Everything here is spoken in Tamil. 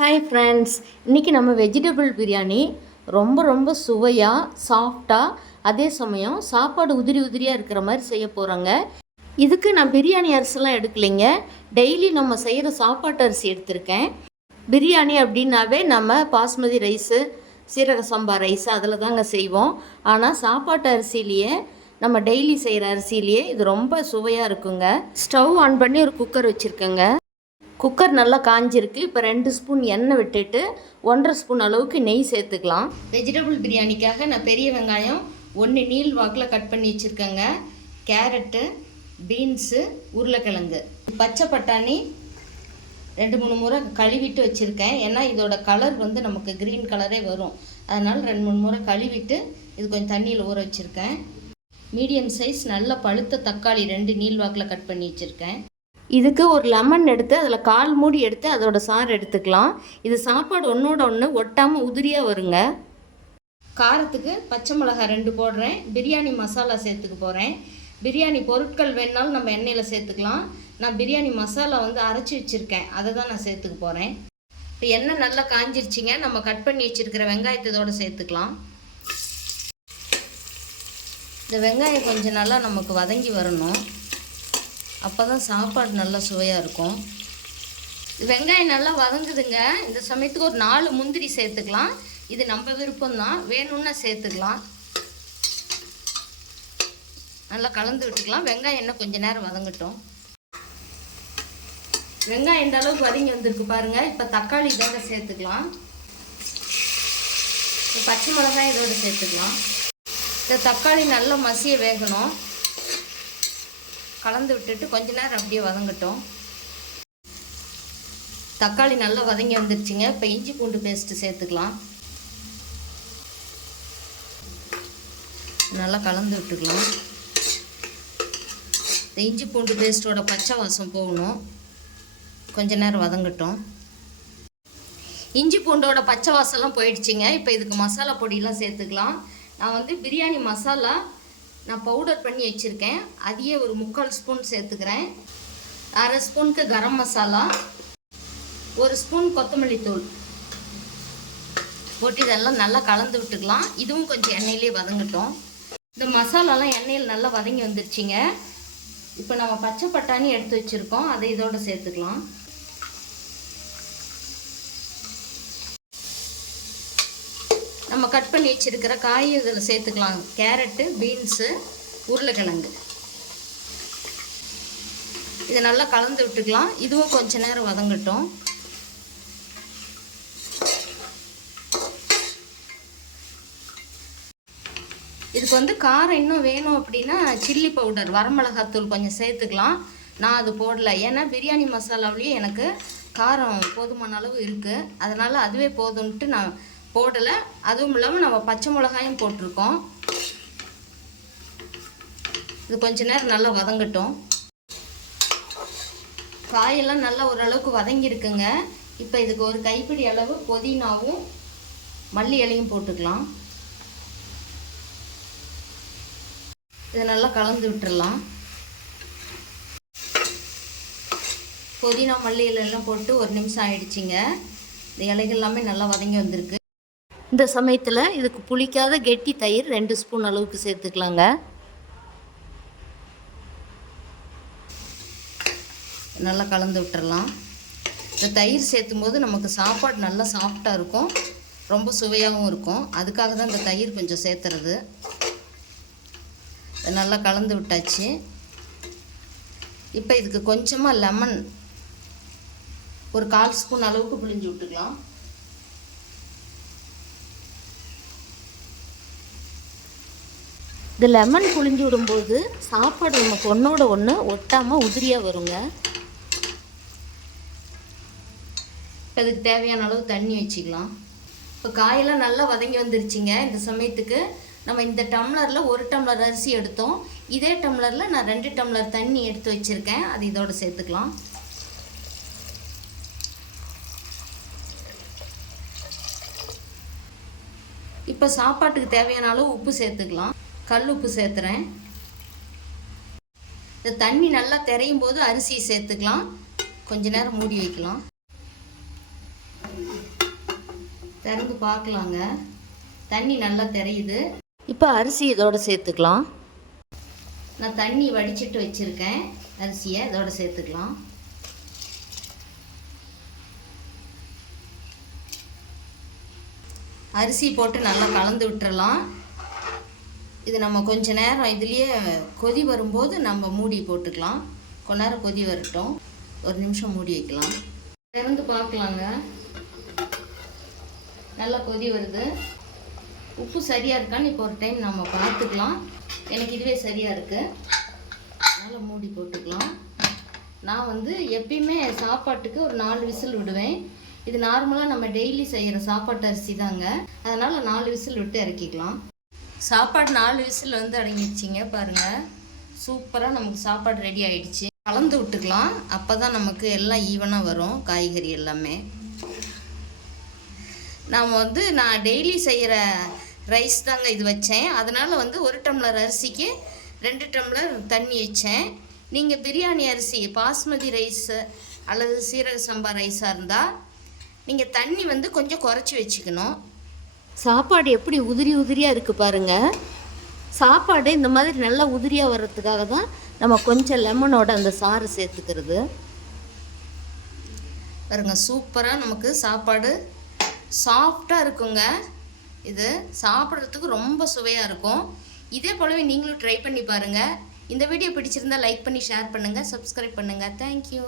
ஹாய் ஃப்ரெண்ட்ஸ் இன்றைக்கி நம்ம வெஜிடபிள் பிரியாணி ரொம்ப ரொம்ப சுவையாக சாஃப்டாக அதே சமயம் சாப்பாடு உதிரி உதிரியாக இருக்கிற மாதிரி செய்ய போகிறோங்க இதுக்கு நான் பிரியாணி அரிசிலாம் எடுக்கலைங்க. டெய்லி நம்ம செய்கிற சாப்பாட்டு அரிசி எடுத்திருக்கேன். பிரியாணி அப்படின்னாவே நம்ம பாஸ்மதி ரைஸு சீரக சம்பா ரைஸ் அதில் தாங்க செய்வோம். ஆனால் சாப்பாட்டு அரிசியிலேயே நம்ம டெய்லி செய்கிற அரிசியிலேயே இது ரொம்ப சுவையாக இருக்குங்க. ஸ்டவ் ஆன் பண்ணி ஒரு குக்கர் வச்சுருக்கேங்க. குக்கர் நல்லா காஞ்சிருக்கு. இப்போ ரெண்டு ஸ்பூன் எண்ணெய் விட்டுட்டு ஒன்றரை ஸ்பூன் அளவுக்கு நெய் சேர்த்துக்கலாம். வெஜிடபிள் பிரியாணிக்காக நான் பெரிய வெங்காயம் ஒன்று நீள் வாக்கில் கட் பண்ணி வச்சுருக்கேங்க. கேரட்டு பீன்ஸு உருளைக்கிழங்கு. பச்சை பட்டாணி ரெண்டு மூணு முறை கழுவிட்டு வச்சுருக்கேன். ஏன்னா இதோட கலர் வந்து நமக்கு க்ரீன் கலரே வரும். அதனால் ரெண்டு மூணு முறை கழுவிட்டு இது கொஞ்சம் தண்ணியில் ஊற வச்சுருக்கேன். மீடியம் சைஸ் நல்ல பழுத்த தக்காளி ரெண்டு நீள்வாக்கில் கட் பண்ணி வச்சுருக்கேன். இதுக்கு ஒரு லெமன் எடுத்து அதில் கால் மூடி எடுத்து அதோட சாறு எடுத்துக்கலாம். இது சாப்பாடு ஒன்றோட ஒன்று ஒட்டாமல் உதிரியாக வருங்க. காரத்துக்கு பச்சை மிளகாய் ரெண்டு போடுறேன். பிரியாணி மசாலா சேர்த்துக்க போகிறேன் பிரியாணி பொருட்கள் வேணாலும் நம்ம எண்ணெயில் சேர்த்துக்கலாம். நான் பிரியாணி மசாலா வந்து அரைச்சி வச்சுருக்கேன். அதை தான் நான் சேர்த்துக்க போகிறேன் இப்போ எண்ணெய் நல்லா காஞ்சிருச்சிங்க. நம்ம கட் பண்ணி வச்சுருக்கிற வெங்காயத்தோடு சேர்த்துக்கலாம். இந்த வெங்காயம் கொஞ்சம் நல்லா நமக்கு வதங்கி வரணும். அப்போ தான் சாப்பாடு நல்லா சுவையாக இருக்கும். வெங்காயம் நல்லா வதங்குதுங்க. இந்த சமயத்துக்கு ஒரு நாலு முந்திரி சேர்த்துக்கலாம். இது நம்ம விருப்பம்தான். வேணும்னா சேர்த்துக்கலாம். நல்லா கலந்து விட்டுக்கலாம். வெங்காயம் இன்னும் கொஞ்சம் நேரம் வதங்கட்டும். வெங்காயம் இந்த அளவுக்கு வதங்கி வந்திருக்கு பாருங்கள் இப்போ தக்காளி இதோட சேர்த்துக்கலாம். பச்சை மிளகாய் இதோட சேர்த்துக்கலாம். இந்த தக்காளி நல்லா மசிய வேகணும். கலந்து விட்டுட்டு கொஞ்ச நேரம் அப்படியே வதங்கட்டும். தக்காளி நல்லா வதங்கி வந்துருச்சுங்க. இப்போ இஞ்சி பூண்டு பேஸ்ட்டு சேர்த்துக்கலாம். நல்லா கலந்து விட்டுக்கலாம். இந்த இஞ்சி பூண்டு பேஸ்ட்டோட பச்சை வாசம் போகணும். கொஞ்ச நேரம் வதங்கட்டும். இஞ்சி பூண்டோட பச்சை வாசம்லாம் போயிடுச்சுங்க. இப்போ இதுக்கு மசாலா பொடியெலாம் சேர்த்துக்கலாம். நான் வந்து பிரியாணி மசாலா நான் பவுடர் பண்ணி வச்சுருக்கேன். அதையே ஒரு முக்கால் ஸ்பூன் சேர்த்துக்கிறேன். அரை ஸ்பூனுக்கு கரம் மசாலா ஒரு ஸ்பூன் கொத்தமல்லி தூள். போட்டு இதெல்லாம் நல்லா கலந்து விட்டுக்கலாம். இதுவும் கொஞ்சம் எண்ணெயிலே வதங்கட்டும். இந்த மசாலாலாம் எண்ணெயில் நல்லா வதங்கி வந்துருச்சுங்க. இப்போ நம்ம பச்சை பட்டாணி எடுத்து வச்சுருக்கோம். அதை இதோடு சேர்த்துக்கலாம். கட் பண்ணி வச்சுருக்கிற காய் இதில் சேர்த்துக்கலாம். கேரட்டு பீன்ஸு உருளைக்கிழங்கு. இதை நல்லா கலந்து விட்டுக்கலாம். இதுவும் கொஞ்ச நேரம் வதங்கட்டும். இதுக்கு வந்து காரம் இன்னும் வேணும் அப்படின்னா சில்லி பவுடர் வரமிளகாத்தூள் கொஞ்சம் சேர்த்துக்கலாம். நான் அது போடல. ஏன்னா பிரியாணி மசாலாவிலேயே எனக்கு காரம் போதுமான அளவு இருக்குது அதனால் அதுவே போதும்ன்ட்டு நான் போடலை. அதுவும் இல்லாமல் நம்ம பச்சை மிளகாயும் போட்டிருக்கோம். இது கொஞ்ச நேரம் நல்லா வதங்கட்டும். காயெல்லாம் நல்லா ஓரளவுக்கு வதங்கியிருக்குங்க. இப்போ இதுக்கு ஒரு கைப்பிடி அளவு புதினாவும் மல்லி இலையும் போட்டுக்கலாம். இதை நல்லா கலந்து விட்டுடலாம் புதினா மல்லி இலையெல்லாம் போட்டு ஒரு நிமிஷம் ஆயிடுச்சுங்க. இந்த இலைகள் எல்லாமே நல்லா வதங்கி வந்திருக்கு. இந்த சமயத்தில் இதுக்கு புளிக்காத கெட்டி தயிர் ரெண்டு ஸ்பூன் அளவுக்கு சேர்த்துக்கலாங்க. நல்லா கலந்து விட்டுறலாம். இந்த தயிர் சேர்த்தும் போது நமக்கு சாப்பாடு நல்லா சாஃப்டாக இருக்கும். ரொம்ப சுவையாகவும் இருக்கும். அதுக்காக தான் இந்த தயிர் கொஞ்சம் சேர்த்துறது. நல்லா கலந்து விட்டாச்சு. இப்போ இதுக்கு கொஞ்சமாக லெமன் ஒரு கால் ஸ்பூன் அளவுக்கு பிழிஞ்சு விட்டுக்கலாம். இது லெமன் புழிஞ்சு விடும்போது சாப்பாடு நமக்கு ஒன்றோட ஒன்று ஒட்டாமல் உதிரியாக வருங்க. அதுக்கு தேவையான அளவு தண்ணி வச்சுக்கலாம். இப்போ காயெல்லாம் நல்லா வதங்கி வந்துருச்சுங்க இந்த சமயத்துக்கு. நம்ம இந்த டம்ளரில் ஒரு டம்ளர் அரிசி எடுத்தோம். இதே டம்ளரில் நான் ரெண்டு டம்ளர் தண்ணி எடுத்து வச்சுருக்கேன். அது இதோட சேர்த்துக்கலாம். இப்போ சாப்பாட்டுக்கு தேவையான அளவு உப்பு சேர்த்துக்கலாம். கல் உப்பு சேர்த்துறேன். இந்த தண்ணி நல்லா திரையும் போது அரிசியை சேர்த்துக்கலாம். கொஞ்ச நேரம் மூடி வைக்கலாம். திறந்து பார்க்கலாங்க. தண்ணி நல்லா தெரியுது. இப்போ அரிசி இதோட சேர்த்துக்கலாம். நான் தண்ணி வடிச்சிட்டு வச்சுருக்கேன். அரிசியை இதோட சேர்த்துக்கலாம். அரிசி போட்டு நல்லா கலந்து விட்டுறலாம். இது நம்ம கொஞ்ச நேரம் இதுலேயே கொதி வரும்போது நம்ம மூடி போட்டுக்கலாம். கொஞ்ச நேரம் கொதி வரட்டும். ஒரு நிமிஷம் மூடி வைக்கலாம். திறந்து பார்க்கலாங்க. நல்லா கொதி வருது. உப்பு சரியாக இருக்கான்னு இப்போ ஒரு டைம் நம்ம பார்த்துக்கலாம். எனக்கு இதுவே சரியாக இருக்குது அதனால் மூடி போட்டுக்கலாம். நான் வந்து எப்பயுமே சாப்பாட்டுக்கு ஒரு நாலு விசில் விடுவேன். இது நார்மலாக நம்ம டெய்லி செய்கிற சாப்பாட்டு அரிசி தாங்க. அதனால் நாலு விசில் விட்டு இறக்கிக்கலாம். சாப்பாடு நாலு விசில் வந்து அடங்கிடுச்சிங்க பாருங்கள் சூப்பராக நமக்கு சாப்பாடு ரெடி ஆயிடுச்சு. கலந்து விட்டுக்கலாம். அப்போ தான் நமக்கு எல்லாம் ஈவனாக வரும் காய்கறி எல்லாமே. நாம் வந்து நான் டெய்லி செய்கிற ரைஸ் தாங்க இது வச்சேன். அதனால் வந்து ஒரு டம்ளர் அரிசிக்கு ரெண்டு டம்ளர் தண்ணி வச்சேன். நீங்கள் பிரியாணி அரிசி பாஸ்மதி ரைஸு அல்லது சீரக சம்பா ரைஸாக இருந்தால் நீங்கள் தண்ணி வந்து கொஞ்சம் குறைச்சி வச்சுக்கணும். சாப்பாடு எப்படி உதிரி உதிரியாக இருக்குது பாருங்கள் சாப்பாடு இந்த மாதிரி நல்லா உதிரியாக வர்றதுக்காக தான் நம்ம கொஞ்சம் லெமனோட அந்த சாறு சேர்த்துக்கிறது. பாருங்க சூப்பராக நமக்கு சாப்பாடு சாஃப்டாக இருக்குங்க. இது சாப்பிட்றதுக்கு ரொம்ப சுவையாக இருக்கும். இதே போலவே நீங்களும் ட்ரை பண்ணி பாருங்கள் இந்த வீடியோ பிடிச்சிருந்தா லைக் பண்ணி ஷேர் பண்ணுங்கள் சப்ஸ்கிரைப் பண்ணுங்கள் தேங்க்யூ